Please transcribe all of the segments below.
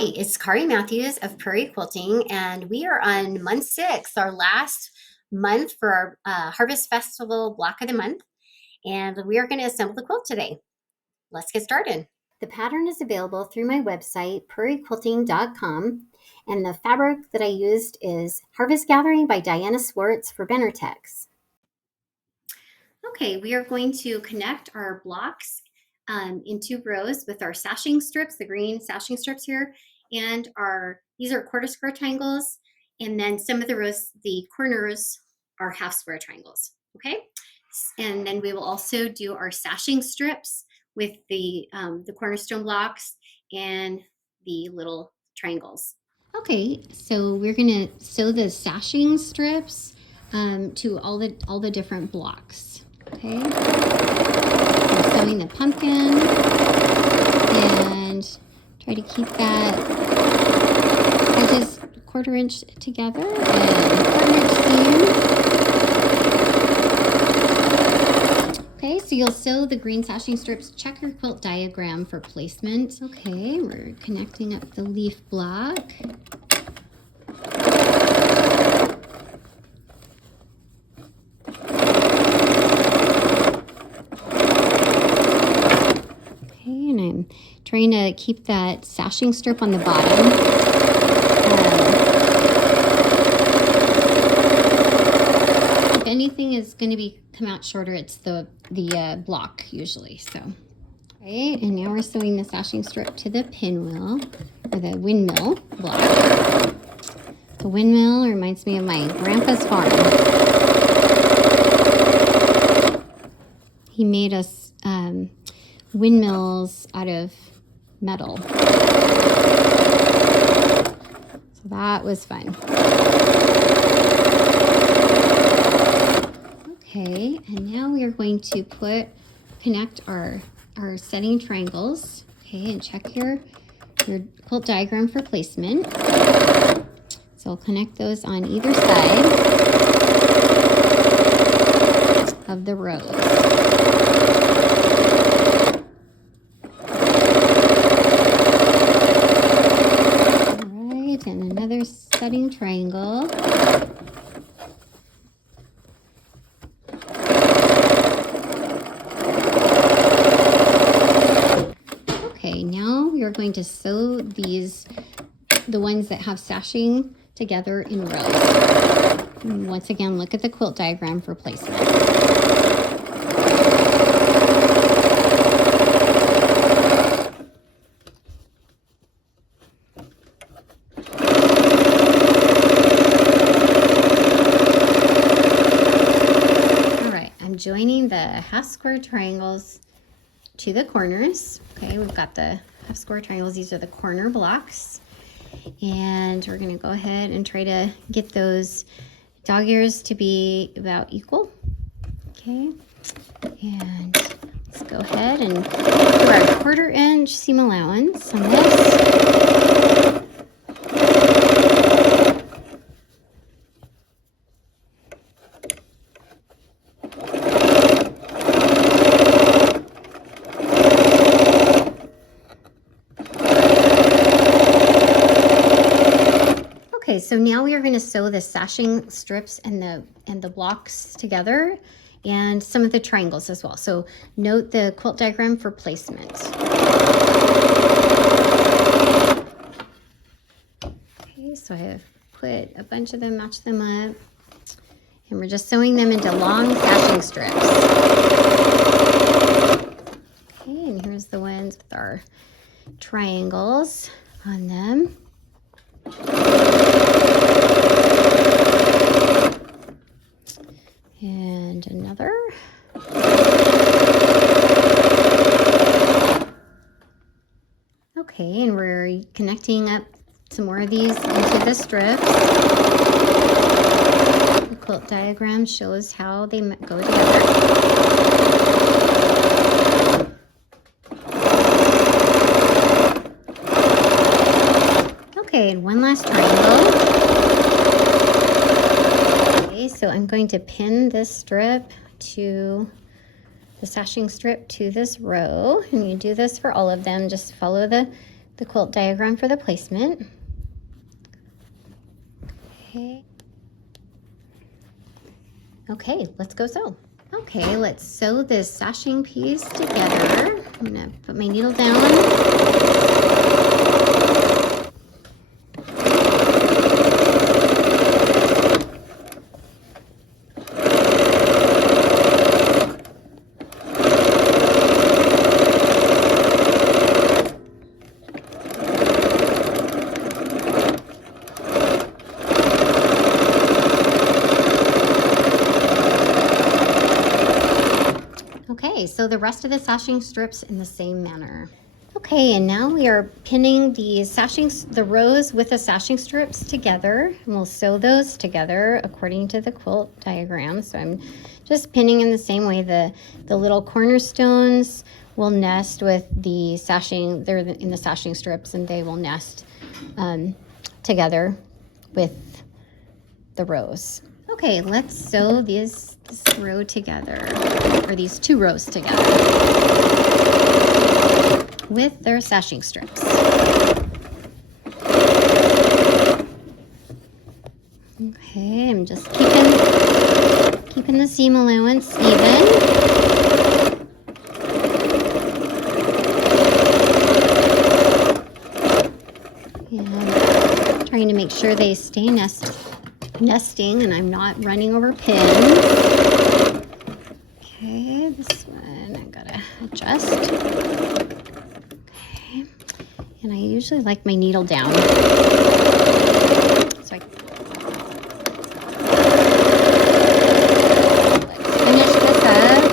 Hi, it's Kari Matthews of Prairie Quilting, and we are on month 6, our last month for our Harvest Festival block of the month, and we are going to assemble the quilt today. Let's get started. The pattern is available through my website, prairiequilting.com, and the fabric that I used is Harvest Gathering by Diana Swartz for Benartex. Okay, we are going to connect our blocks in 2 rows with our sashing strips, the green sashing strips here, and these are quarter square triangles, and then some of the rows, the corners are half square triangles, okay? And then we will also do our sashing strips with the cornerstone blocks and the little triangles. Okay, so we're gonna sew the sashing strips to all the different blocks. Okay, I'm sewing the pumpkin and try to keep that edges 1/4 inch together and 1/4 inch seam. Okay, so you'll sew the green sashing strips. Check your quilt diagram for placement. Okay, we're connecting up the leaf block. Trying to keep that sashing strip on the bottom. If anything is going to come out shorter, it's the block usually. So, right, and now we're sewing the sashing strip to the pinwheel or the windmill block. The windmill reminds me of my grandpa's farm. He made us windmills out of metal. So that was fun. Okay, and now we are going to connect our setting triangles. Okay, and check your quilt diagram for placement. So we'll connect those on either side of the rows. And another setting triangle. Okay, now you're going to sew the ones that have sashing together in rows. And once again, look at the quilt diagram for placement. Joining the half square triangles to the corners. Okay, we've got the half square triangles. These are the corner blocks. And we're going to go ahead and try to get those dog ears to be about equal. Okay, and let's go ahead and do our 1/4 inch seam allowance on this. Okay, so now we are going to sew the sashing strips and the blocks together and some of the triangles as well. So note the quilt diagram for placement. Okay, so I have put a bunch of them, matched them up, and we're just sewing them into long sashing strips. Okay, and here's the ones with our triangles on them. And another. Okay, and we're connecting up some more of these into the strips. The quilt diagram shows how they go together. Okay, and one last triangle. Okay, so I'm going to pin this strip to the sashing strip to this row, and you do this for all of them. Just follow the the quilt diagram for the placement. Okay. Okay, let's go sew. Okay, let's sew this sashing piece together. I'm gonna put my needle down. Okay, so the rest of the sashing strips in the same manner. Okay, and now we are pinning the rows with the sashing strips together, and we'll sew those together according to the quilt diagram. So I'm just pinning in the same way. The little cornerstones will nest with the sashing, they're in the sashing strips, and they will nest together with the rows. Okay, let's sew this row together, or these two rows together with their sashing strips. Okay, I'm just keeping the seam allowance even. And trying to make sure they stay nesting and I'm not running over pins. Okay, this one I gotta adjust. Okay, and I usually like my needle down. So I finish this up.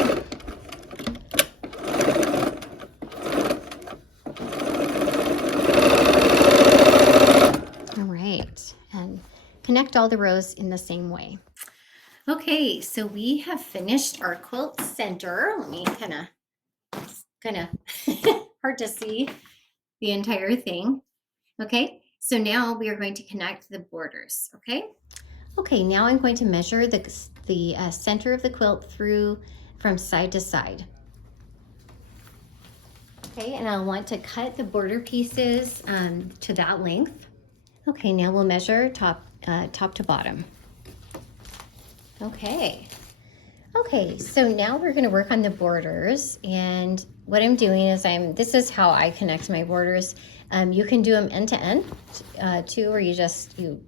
All right, and connect all the rows in the same way. Okay, so we have finished our quilt center. Let me kind of hard to see the entire thing. Okay, so now we are going to connect the borders. Okay, now I'm going to measure the center of the quilt through from side to side. Okay, and I'll want to cut the border pieces to that length. Okay, now we'll measure top to bottom. Okay, so now we're going to work on the borders, and what I'm doing is this is how I connect my borders. You can do them end to end too, or you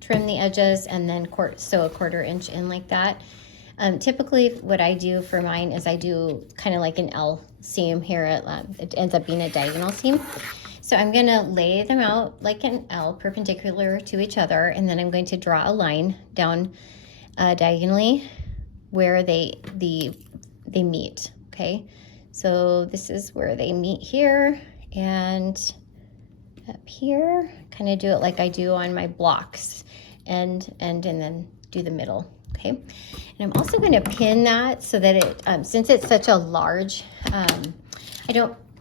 trim the edges and then sew a 1/4 inch in like that. Typically what I do for mine is I do kind of like an L seam here. It ends up being a diagonal seam. So I'm going to lay them out like an L, perpendicular to each other, and then I'm going to draw a line down diagonally where they meet. Okay, so this is where they meet here, and up here, kind of do it like I do on my blocks, and then do the middle. Okay, and I'm also going to pin that so that it since it's such a large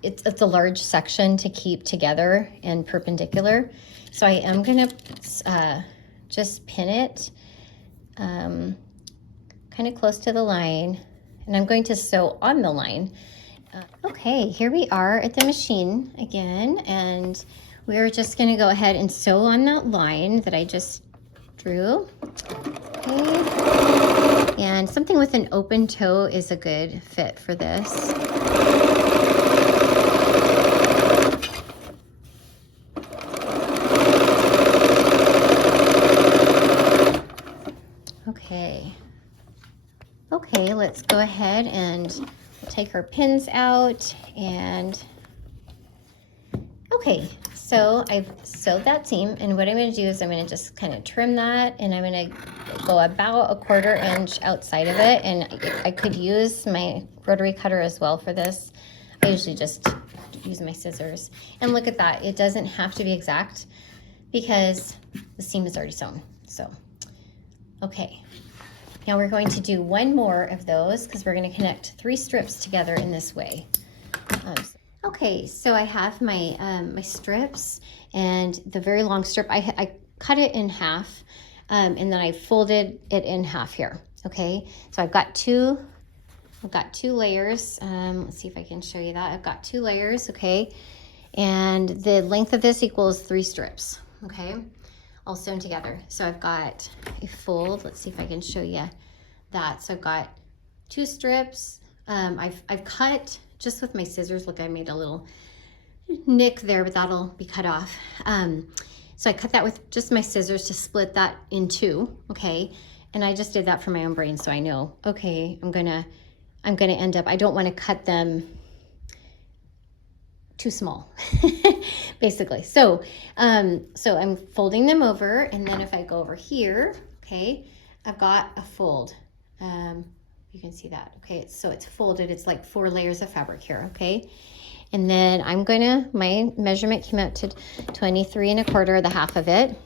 it's a large section to keep together and perpendicular, so I am going to just pin it kind of close to the line, and I'm going to sew on the line. Okay, here we are at the machine again, and we're just going to go ahead and sew on that line that I just drew. Okay, and something with an open toe is a good fit for this. Okay, let's go ahead and take our pins out, and okay, so I've sewed that seam, and what I'm going to do is I'm going to just kind of trim that, and I'm going to go about a 1/4 inch outside of it, and I could use my rotary cutter as well for this. I usually just use my scissors, and look at that, it doesn't have to be exact because the seam is already sewn. So okay, now we're going to do one more of those because we're going to connect 3 strips together in this way. Okay, so I have my my strips, and the very long strip, I cut it in half, and then I folded it in half here. Okay, so I've got two layers. Let's see if I can show you that. I've got 2 layers. Okay, And the length of this equals 3 strips, okay? All sewn together. So I've got a fold. Let's see if I can show you that. So I've got 2 strips. I've cut just with my scissors. Look, I made a little nick there, but that'll be cut off. So I cut that with just my scissors to split that in 2, okay? And I just did that for my own brain, so I know, okay, I'm gonna end up, I don't want to cut them too small, basically. So I'm folding them over, and then if I go over here, okay, I've got a fold. You can see that, okay? So it's folded. It's like 4 layers of fabric here, okay? And then my measurement came out to 23 1/4, the half of it.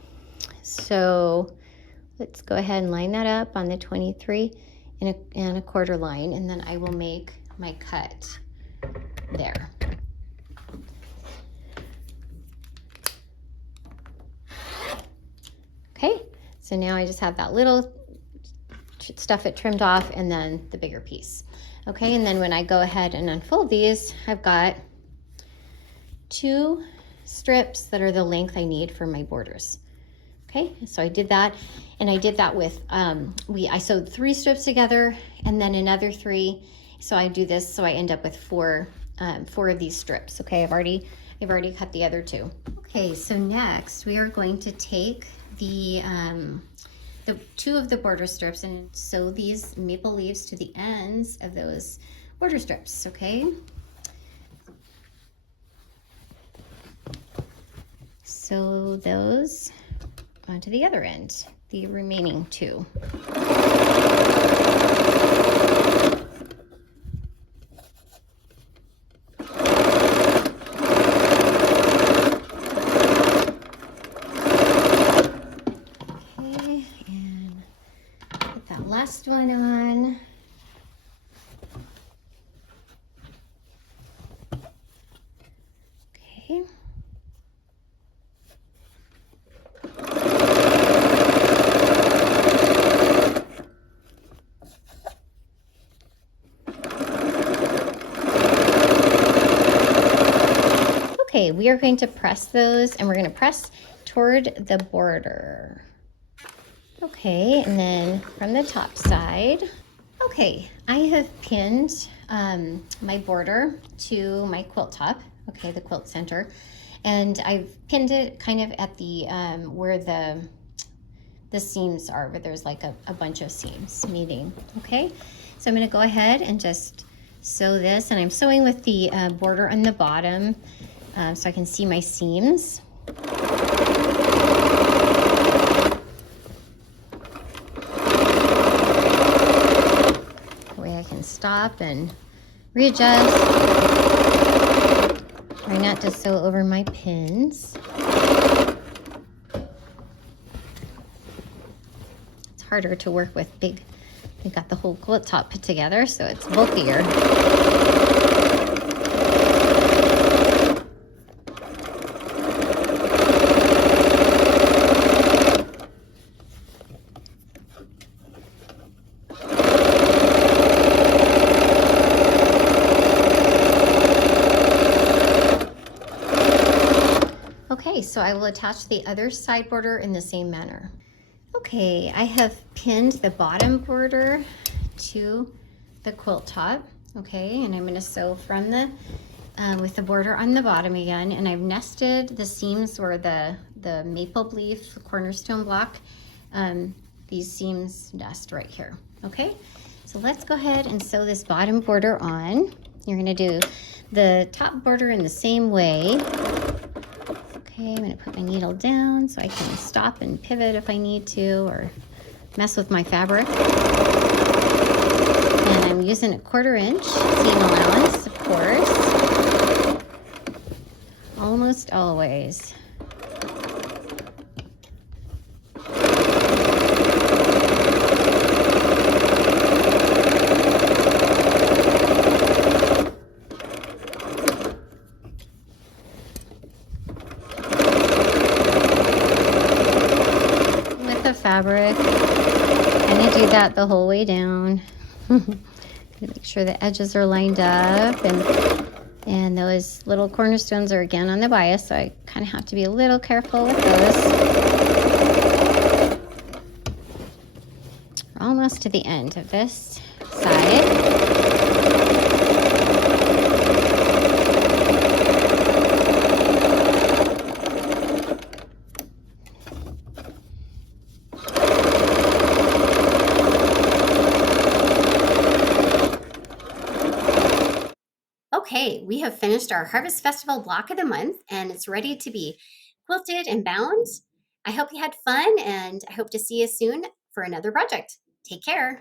So let's go ahead and line that up on the 23 1/4 line, and then I will make my cut there. Okay, so now I just have that little stuff it trimmed off and then the bigger piece. Okay, and then when I go ahead and unfold these, I've got 2 strips that are the length I need for my borders. Okay, so I did that, and I did that with, I sewed 3 strips together and then another 3. So I do this, so I end up with 4 of these strips. Okay, I've already cut the other 2. Okay, so next we are going to take the 2 of the border strips and sew these maple leaves to the ends of those border strips, okay? Sew those onto the other end, the remaining 2. Last one on. Okay. Okay, we are going to press those, and we're going to press toward the border. Okay, and then from the top side, okay, I have pinned my border to my quilt top, okay, the quilt center, and I've pinned it kind of at the where the seams are, where there's like a bunch of seams meeting, okay? So I'm gonna go ahead and just sew this, and I'm sewing with the border on the bottom so I can see my seams. I can stop and readjust. Try not to sew over my pins. It's harder to work with big. We got the whole quilt top put together, so it's bulkier. Okay, so I will attach the other side border in the same manner. Okay, I have pinned the bottom border to the quilt top, okay, and I'm going to sew from the with the border on the bottom again, and I've nested the seams where the maple leaf cornerstone block, these seams nest right here, okay? So let's go ahead and sew this bottom border on. You're going to do the top border in the same way. Okay, I'm going to put my needle down so I can stop and pivot if I need to, or mess with my fabric. And I'm using a 1/4 inch seam allowance, of course. Almost always. Fabric. I'm going to do that the whole way down. Make sure the edges are lined up, and And those little cornerstones are again on the bias, so I kind of have to be a little careful with those. We're almost to the end of this side. Okay, we have finished our Harvest Festival block of the month and it's ready to be quilted and bound. I hope you had fun and I hope to see you soon for another project. Take care.